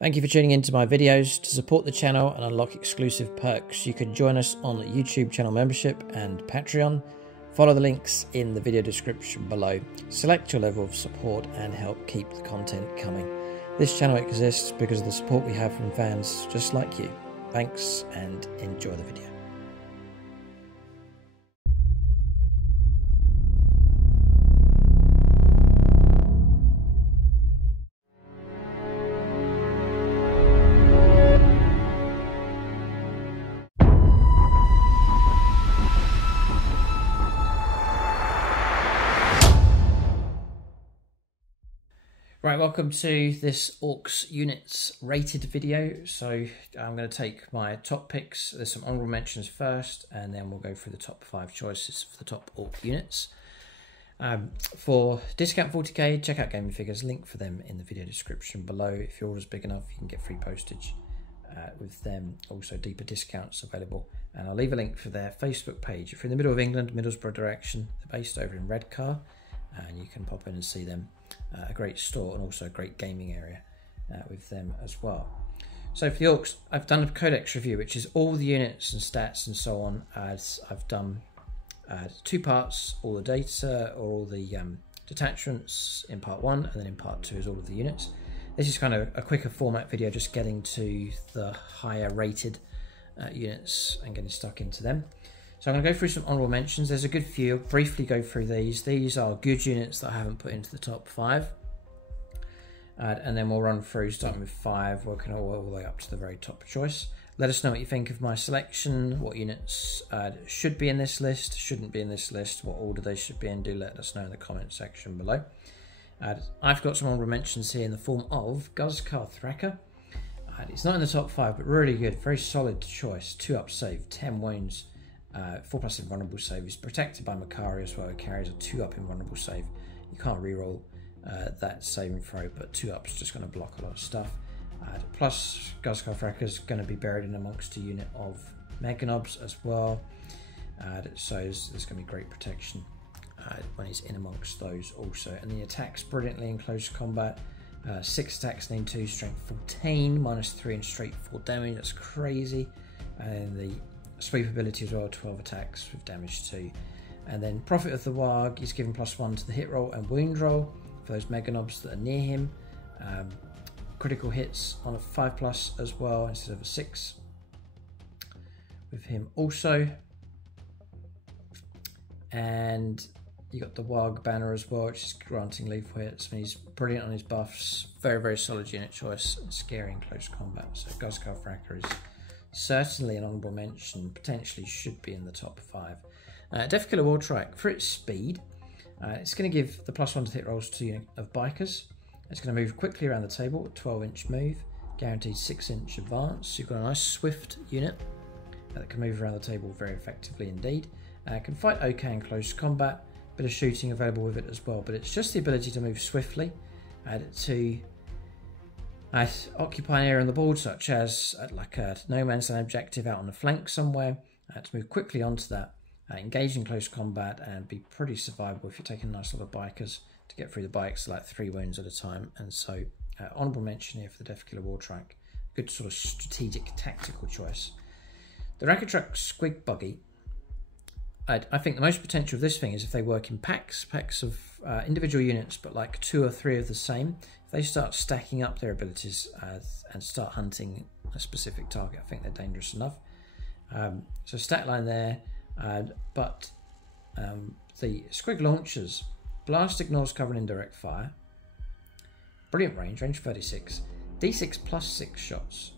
Thank you for tuning into my videos. To support the channel and unlock exclusive perks, you can join us on YouTube channel membership and Patreon. Follow the links in the video description below. Select your level of support and help keep the content coming. This channel exists because of the support we have from fans just like you. Thanks and enjoy the video. Right, welcome to this Orks units rated video. So I'm going to take my top picks. There's some honorable mentions first, and then we'll go through the top 5 choices for the top Ork units. For discount 40k, check out Gaming Figures. Link for them in the video description below. If your order's big enough, you can get free postage with them. Also, deeper discounts available. And I'll leave a link for their Facebook page. If you're in the middle of England, Middlesbrough direction, they're based over in Redcar, and you can pop in and see them. A great store and also a great gaming area with them as well. So for the Orks, I've done a Codex review, which is all the units and stats and so on. As I've done 2 parts, all the data or all the detachments in part 1, and then in part 2 is all of the units. This is kind of a quicker format video, just getting to the higher rated units and getting stuck into them. So I'm going to go through some honourable mentions. There's a good few. I'll briefly go through these. These are good units that I haven't put into the top 5. And then we'll run through, starting with 5, working all the way up to the very top choice. Let us know what you think of my selection, what units should be in this list, shouldn't be in this list, what order they should be in. Do let us know in the comment section below. I've got some honourable mentions here in the form of Thraka. It's not in the top 5, but really good. Very solid choice. 2-up save, 10 wounds. 4+ invulnerable save. Is protected by Makari as well. It carries a 2-up invulnerable save. You can't reroll that saving throw, but 2-up's just going to block a lot of stuff. Plus, Thraka is going to be buried in amongst a unit of Meganobs as well. So there's going to be great protection when he's in amongst those also. And he attacks brilliantly in close combat. 6 attacks, name 2, strength 14, -3 and straight 4 damage. That's crazy. And the sweep ability as well, 12 attacks with damage 2. And then Prophet of the WAAAGH, he's given +1 to the hit roll and wound roll for those Meganobs that are near him. Critical hits on a 5+ as well instead of a 6 with him also. And you got the WAAAGH banner as well, which is granting lethal hits. I mean, he's brilliant on his buffs. Very, very solid unit choice and scary in close combat. So Thraka is certainly an honourable mention, potentially should be in the top 5. Def Killer Wartrike, for its speed, it's going to give the +1 to hit rolls to unit of bikers. It's going to move quickly around the table, 12-inch move, guaranteed 6-inch advance. So you've got a nice swift unit that can move around the table very effectively indeed. Can fight OK in close combat, bit of shooting available with it as well, but it's just the ability to move swiftly to occupy an area on the board, such as like a no man's land objective out on the flank somewhere, to move quickly onto that, engage in close combat and be pretty survivable if you're taking a nice lot of bikers to get through the bikes, like 3 wounds at a time. And so honourable mention here for the Def Killer Wartrike. Good sort of strategic tactical choice. The Rakatrak Squig Buggy, I think the most potential of this thing is if they work in packs of individual units, but like 2 or 3 of the same. If they start stacking up their abilities and start hunting a specific target, I think they're dangerous enough. So stat line there, but the Squig launchers, blast ignores cover and indirect fire. Brilliant range 36, D6 +6 shots.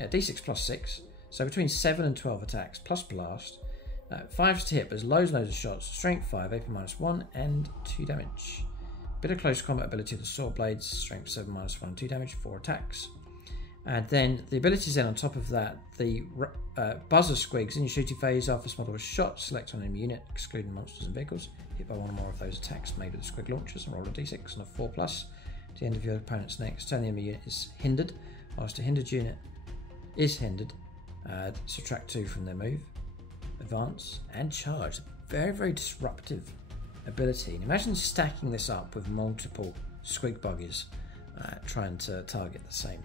D6 +6, so between 7 and 12 attacks, plus blast. 5s to hit, but there's loads of shots. Strength 5, AP -1 and 2 damage. Bit of close combat ability of the sword blades. Strength 7, -1 and 2 damage, 4 attacks. And then the abilities then on top of that, the buzzer squigs in your shooting phase. After this model is shot, select on enemy unit, excluding monsters and vehicles. Hit by 1 or more of those attacks made with the squig launchers and roll a d6 and a 4+. To the end of your opponent's next turn, the enemy unit is hindered. Whilst a hindered unit is hindered, subtract 2 from their move. Advance and charge. Very, very disruptive ability. And imagine stacking this up with multiple Squig Buggies trying to target the same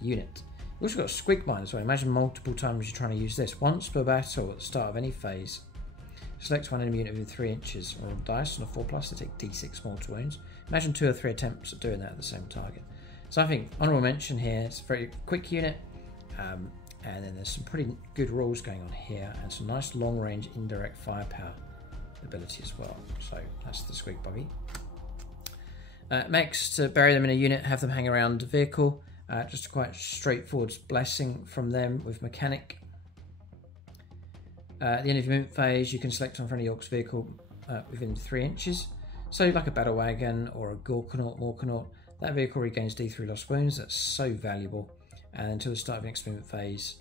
unit. We've also got a Squig Mine as well. Imagine multiple times you're trying to use this. Once per battle at the start of any phase, select one enemy unit within 3 inches or dice on a 4+, they take d6 mortal wounds. Imagine 2 or 3 attempts at doing that at the same target. So I think honourable mention here, it's a very quick unit, and then there's some pretty good rules going on here, and some nice long range indirect firepower ability as well. So that's the Squig Buggy. Mechs, to bury them in a unit, have them hang around the vehicle. Just a quite straightforward blessing from them with mechanic. At the end of your movement phase, you can select on friendly Orcs vehicle within 3 inches. So like a battle wagon or a Morkanaut, that vehicle regains D3 lost wounds. That's so valuable. And until the start of the next movement phase,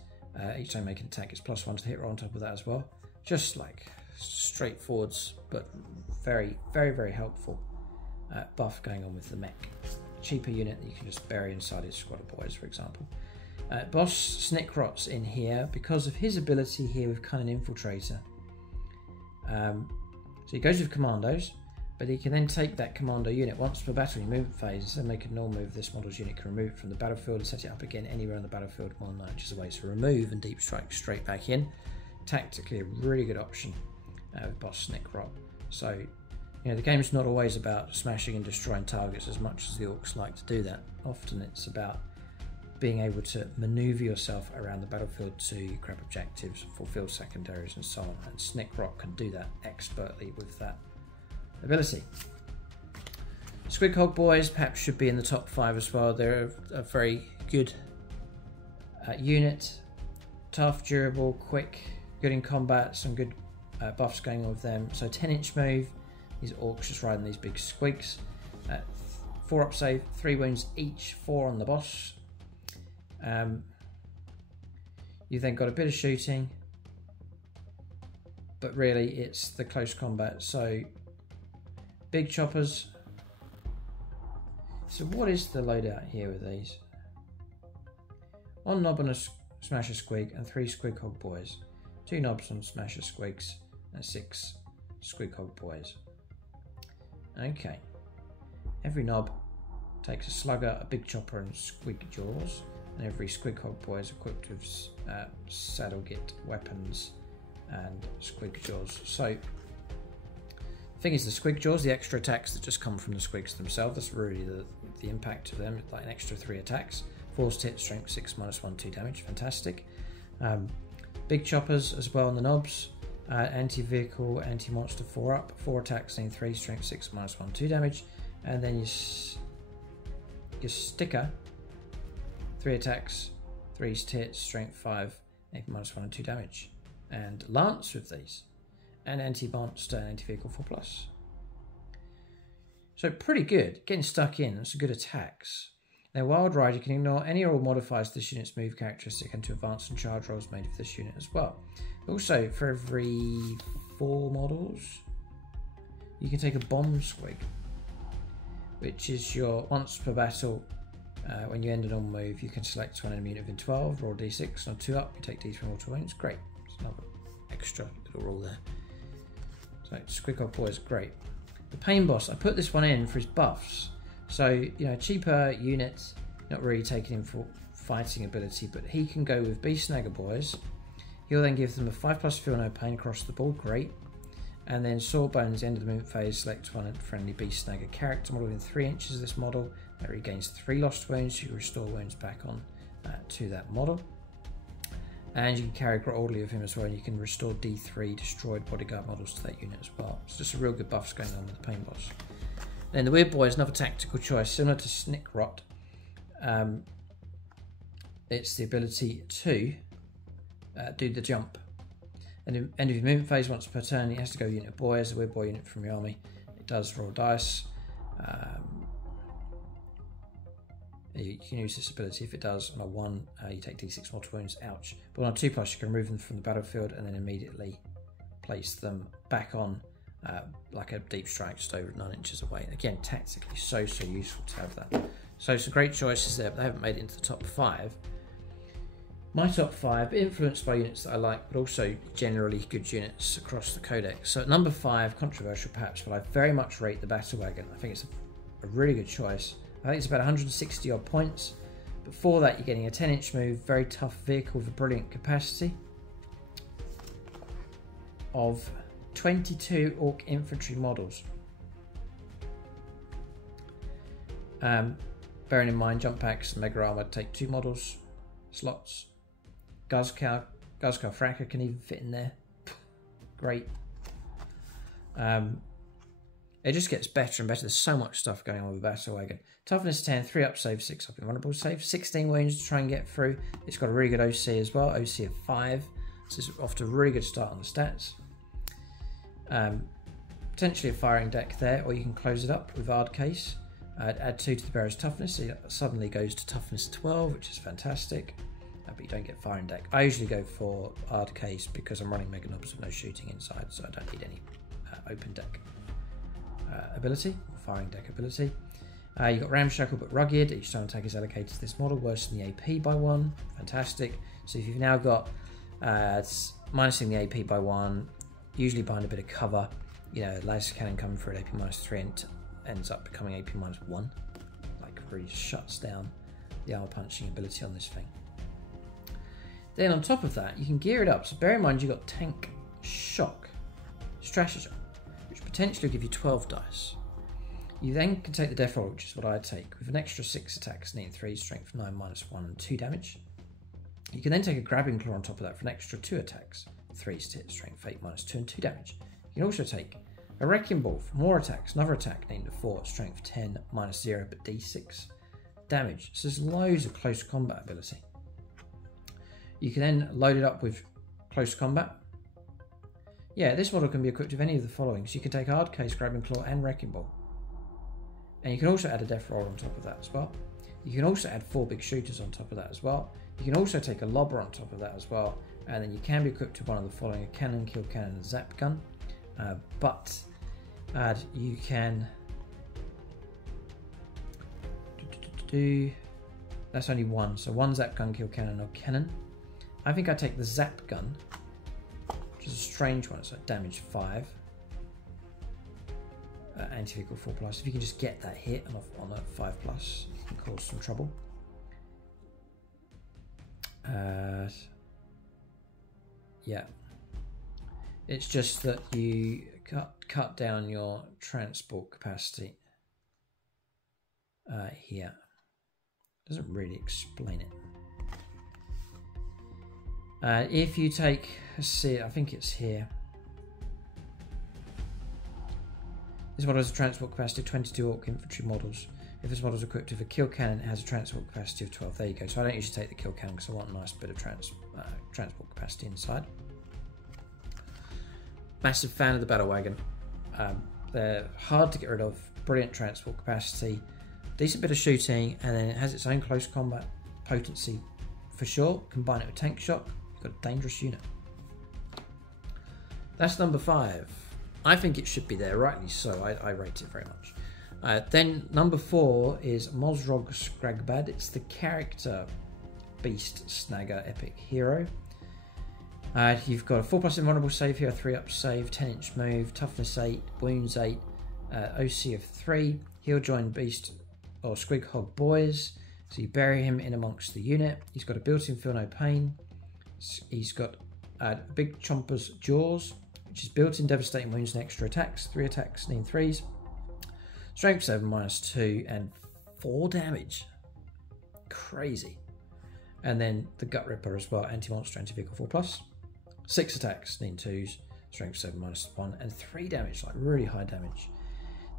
each time making an attack, it's +1 to the hit roll on top of that as well. Just like straightforwards, but very, very, very helpful buff going on with the mech. Cheaper unit that you can just bury inside his squad of boys, for example. Boss Snickrot's in here because of his ability here with Cunning Infiltrator. So he goes with commandos, but he can then take that commando unit once per battle in movement phase. Instead of making normal move, this model's unit can remove it from the battlefield and set it up again anywhere on the battlefield more than 9 inches away. So remove and deep strike straight back in. Tactically a really good option with Boss Snickrot. So you know, the game's not always about smashing and destroying targets as much as the Orcs like to do that. Often it's about being able to maneuver yourself around the battlefield to grab objectives, fulfill secondaries and so on. And Snickrot can do that expertly with that ability. Squig Hog boys perhaps should be in the top 5 as well. They're a very good unit. Tough, durable, quick, good in combat, some good buffs going on with them. So 10-inch move. These Orcs just riding these big squigs. 4 up save, 3 wounds each, 4 on the boss. You've then got a bit of shooting, but really it's the close combat. So big choppers. So what is the loadout here with these? 1 knob on a Smasher Squig and 3 Squig Hog boys. 2 knobs on Smasher Squigs and 6 Squig Hog boys. Okay, every knob takes a slugger, a big chopper and squig jaws, and every Squig Hog boy is equipped with saddle git, weapons and squig jaws. So the thing is, the squig jaws, the extra attacks that just come from the squigs themselves, that's really the impact of them, like an extra 3 attacks. Forced hit, strength 6, -1, 2 damage, fantastic. Big choppers as well on the knobs. Anti-vehicle, anti-monster 4 up, 4 attacks, then 3, strength 6, -1, 2 damage. And then your sticker, 3 attacks, 3 hits, strength 5, -1 and 2 damage. And lance with these. And anti-monster and anti-vehicle 4+. So pretty good, getting stuck in, that's a good attacks. Now Wild Ride, you can ignore any or all modifiers to this unit's move characteristic and to advance and charge rolls made for this unit as well. Also, for every 4 models, you can take a Bomb Squig, which is your once per battle, when you end a normal move, you can select one enemy unit within 12, roll d6, on 2 up, you take d3 mortal wounds. Great, it's another extra little rule there. So Squig Hog boy is great. The Pain Boss, I put this one in for his buffs. So, you know, cheaper unit, not really taking him for fighting ability, but he can go with Beast Snagger boys. He'll then give them a 5+ feel no pain across the board, great. And then Sawbones, end of the movement phase, select one friendly Beast Snagger character model within 3 inches of this model. That regains 3 lost wounds, you restore wounds back on to that model. And you can carry Groldly with him as well, and you can restore D3 destroyed bodyguard models to that unit as well. It's just a real good buffs going on with the Pain Boss. Then the Weird Boy is another tactical choice, similar to Snickrot. It's the ability to do the jump. And at the end of your movement phase, once per turn, he has to go unit of boys, the Weird Boy unit from your army. It does roll dice. You can use this ability. If it does on a 1, you take d6 mortal wounds, ouch. But on a 2+, you can remove them from the battlefield and then immediately place them back on like a deep strike just over 9 inches away. And again, tactically so useful to have that. So some great choices there, but they haven't made it into the top 5. My top 5, influenced by units that I like, but also generally good units across the Codex. So at number 5, controversial perhaps, but I very much rate the Battle Wagon. I think it's a really good choice. I think it's about 160 odd points, Before that, you're getting a 10-inch move, very tough vehicle with a brilliant capacity of 22 Ork infantry models. Bearing in mind, jump packs and mega armor take 2 models slots. Guzkow Fracker can even fit in there. Great. It just gets better and better. There's so much stuff going on with Battle Wagon. Toughness 10, 3 up save, 6 up invulnerable save, 16 wounds to try and get through. It's got a really good OC as well, OC of 5. So it's off to a really good start on the stats. Potentially a firing deck there, or you can close it up with hard case. Add 2 to the bearer's toughness, so it suddenly goes to toughness 12, which is fantastic. But you don't get firing deck. I usually go for hard case because I'm running mega knobs with no shooting inside, so I don't need any open deck ability or firing deck ability. You've got ramshackle but rugged. Each time attack is allocated to this model, worsen the AP by 1. Fantastic. So if you've now got minusing the AP by 1, usually behind a bit of cover, you know, laser cannon coming through at AP minus 3 and ends up becoming AP minus 1. Like, really shuts down the armor punching ability on this thing. Then on top of that, you can gear it up. So bear in mind you've got tank shock, stratagem, which potentially will give you 12 dice. You then can take the death roll, which is what I take, with an extra 6 attacks, needing 3, strength 9, minus 1, and 2 damage. You can then take a grabbing claw on top of that for an extra 2 attacks, 3 strength 8, minus 2, and 2 damage. You can also take a wrecking ball for more attacks, another attack, named 4, strength 10, minus 0, but d6 damage. So there's loads of close combat ability. You can then load it up with close combat. Yeah, this model can be equipped with any of the following. So you can take a hard case, grabbing claw, and wrecking ball. And you can also add a death roll on top of that as well. You can also add 4 big shooters on top of that as well. You can also take a lobber on top of that as well. And then you can be equipped with one of the following: a cannon, kill cannon, and zap gun. But you can that's only one. So 1 zap gun, kill cannon, or cannon. I think I take the zap gun, which is a strange one. It's like damage 5. Anti-vehicle 4+. If you can just get that hit on a 5+, you can cause some trouble. Yeah. It's just that you cut down your transport capacity here. Doesn't really explain it. If you take, let's see, I think it's here. This model has a transport capacity of 22 Ork infantry models. If this model is equipped with a kill cannon, it has a transport capacity of 12. There you go. So I don't usually take the kill cannon because I want a nice bit of transport capacity inside. Massive fan of the battle wagon. They're hard to get rid of. Brilliant transport capacity. Decent bit of shooting, and then it has its own close combat potency for sure. Combine it with tank shock, you've got a dangerous unit. That's number 5. I think it should be there, rightly so. I rate it very much. Then number 4 is Mozrog Scragbad. It's the character beast Snagger epic hero. You've got a 4+ invulnerable save here, a 3 up save, 10-inch move, toughness 8, wounds 8, OC of 3. He'll join beast or Squig Hog boys, so you bury him in amongst the unit. He's got a built-in feel no pain. He's got big chomper's jaws, which is built-in devastating wounds and extra attacks. 3 attacks, needing 3s. Strength 7, minus 2, and 4 damage. Crazy. And then the Gut Ripper as well, anti-monster, anti-vehicle 4+. 6 attacks, needing 2s. Strength 7, minus 1, and 3 damage, like really high damage.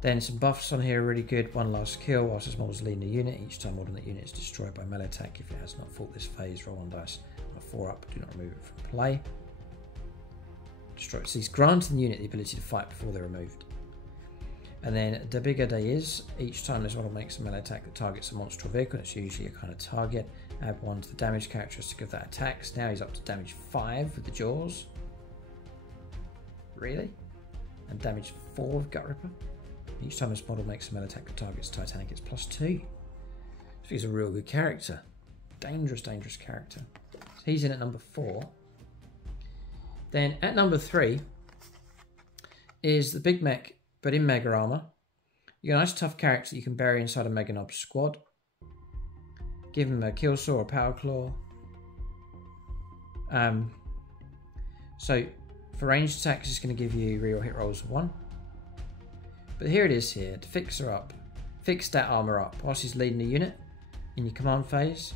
Then some buffs on here are really good. 1 last kill whilst this model is leading the unit. Each time model in the unit is destroyed by melee attack. If it has not fought this phase, roll 1 dice. A 4 up, do not remove it from play. Destroy. So he's granting the unit the ability to fight before they're removed. And then the bigger day is, each time this model makes a melee attack that targets a monster or vehicle, it's usually a kind of target. Add 1 to the damage characteristic of that attack. So now he's up to damage 5 with the jaws. Really? And damage 4 with Gut Ripper. Each time this model makes a melee attack that targets Titanic, it's +2. So he's a real good character. Dangerous, dangerous character. So he's in at number 4. Then at number 3 is the big mech, but in mega armor. You got a nice tough character that you can bury inside a Mega Nob squad. Give him a kill saw or power claw. So for ranged attacks, it's going to give you reroll hit rolls of 1. But here it is here to fix her up, fix that armor up whilst he's leading a unit in your command phase.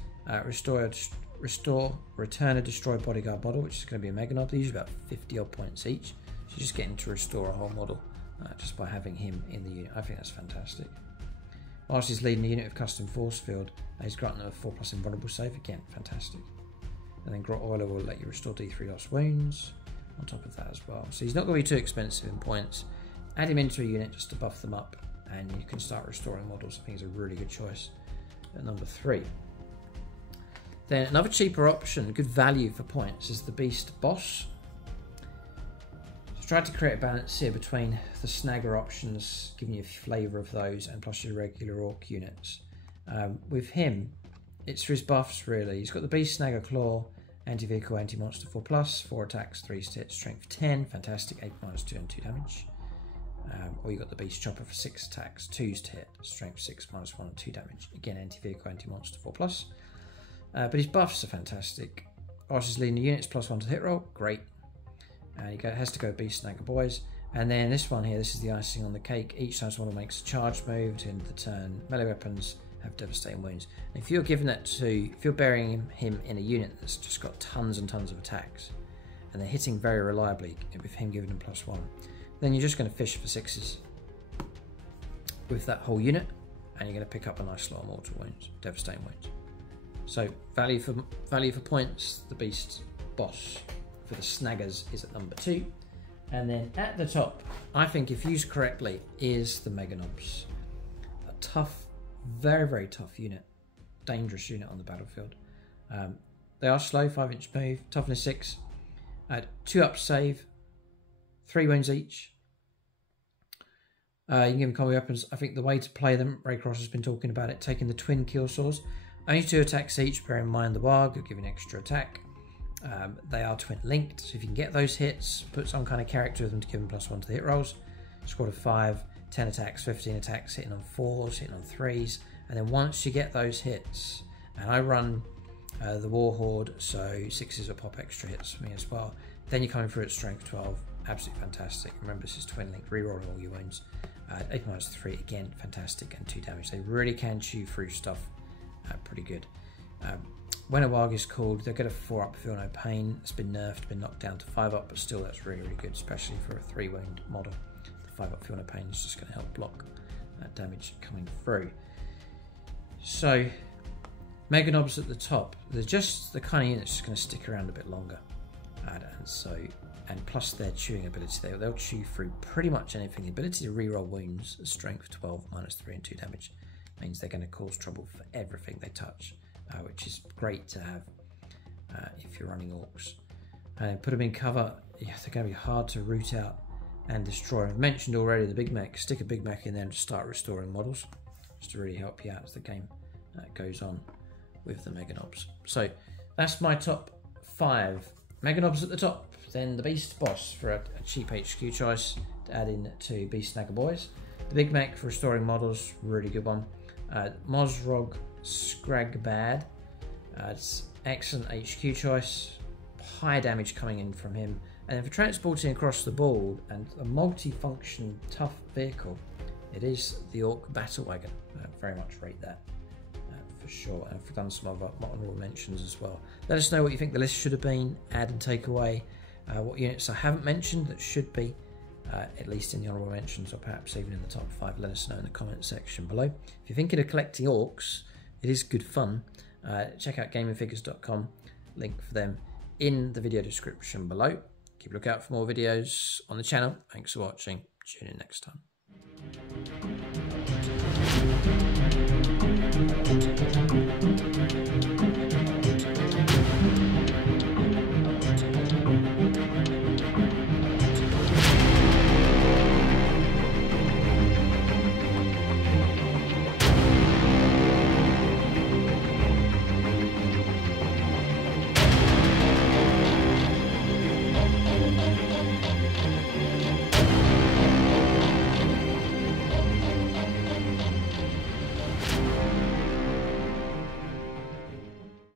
Return a destroyed bodyguard model, which is going to be a Mega Nob. These are about 50 odd points each. So you're just getting to restore a whole model just by having him in the unit. I think that's fantastic. Whilst he's leading a unit of custom force field, he's granting them a 4+ invulnerable save. Again, fantastic. And then Grot Oiler will let you restore D3 lost wounds on top of that as well. So he's not going to be too expensive in points. Add him into a unit just to buff them up, and you can start restoring models. I think he's a really good choice at number 3. Then another cheaper option, good value for points, is the Beast Boss. So try to create a balance here between the Snagger options, giving you a flavour of those, and plus your regular Orc units. With him, it's for his buffs really. He's got the Beast Snagger Claw, anti-vehicle, anti-monster 4+, 4 attacks, 3 hit, strength 10, fantastic, 8 -2 and 2 damage. Or you got the Beast Chopper for 6 attacks, 2s to hit, strength 6, -1 and 2 damage. Again, anti-vehicle, anti-monster 4+. But his buffs are fantastic. Whilst he's leading the units, +1 to hit roll, great. He has to go Beast Snagger Boys. And then this one here, this is the icing on the cake. Each time someone makes a charge move to end the turn, melee weapons have devastating wounds. And if you're giving that to, if you're burying him in a unit that's just got tons and tons of attacks, and they're hitting very reliably with him giving them +1, then you're just going to fish for 6s with that whole unit, and you're going to pick up a nice lot of mortal wounds, devastating wounds. So value for points, the Beast Boss for the Snaggers is at number 2. And then at the top, I think if used correctly, is the Mega Nobs. A tough, very, very tough unit. Dangerous unit on the battlefield. They are slow, 5-inch move, toughness 6, 2 up save, 3 wounds each. You can give them combo weapons. I think the way to play them, Raycross has been talking about it, taking the twin kill saws. Only 2 attacks each, bear in mind the WAAAGH, will give you an extra attack. They are twin linked, so if you can get those hits, put some kind of character with them to give them +1 to the hit rolls. Squad of 5, 10 attacks, 15 attacks, hitting on 4s, hitting on 3s. And then once you get those hits, and I run the War Horde, so 6s will pop extra hits for me as well. Then you're coming through at strength 12, absolutely fantastic. Remember, this is twin linked, rerolling all your wounds. 8 -3, again, fantastic, and 2 damage. They really can chew through stuff pretty good. When a WAAAGH is called, they'll get a 4 up, feel no pain. It's been nerfed, been knocked down to 5 up, but still that's really, really good, especially for a 3 wound model. The 5 up, feel no pain is just going to help block that damage coming through. So, Mega Nobs at the top, they're just the kind of unit that's just going to stick around a bit longer. And plus their chewing ability, they'll chew through pretty much anything. The ability to reroll wounds, strength 12, -3 and 2 damage, means they're going to cause trouble for everything they touch, which is great to have if you're running Orcs. And put them in cover, yeah, they're going to be hard to root out and destroy. I've mentioned already the Big Mech. Stick a Big Mech in there and just start restoring models, just to really help you out as the game goes on with the Mega Nobs. So that's my top 5 Mega Nobs at the top. Then the Beast Boss for a cheap HQ choice to add in to Beast Snagger Boys. The Big Mech for restoring models, really good one. Mozrog Scragbad, it's excellent HQ choice, high damage coming in from him. And then for transporting across the board and a multi-function tough vehicle, it is the Ork Battle Wagon. Very much rate that for sure. And I've done some other honorable mentions as well. Let us know what you think the list should have been, add and take away. What units I haven't mentioned that should be, at least in the honorable mentions, or perhaps even in the top 5, let us know in the comment section below. If you're thinking of collecting Orks, it is good fun. Check out gamingfigures.com, link for them in the video description below. Keep a lookout for more videos on the channel. Thanks for watching. Tune in next time.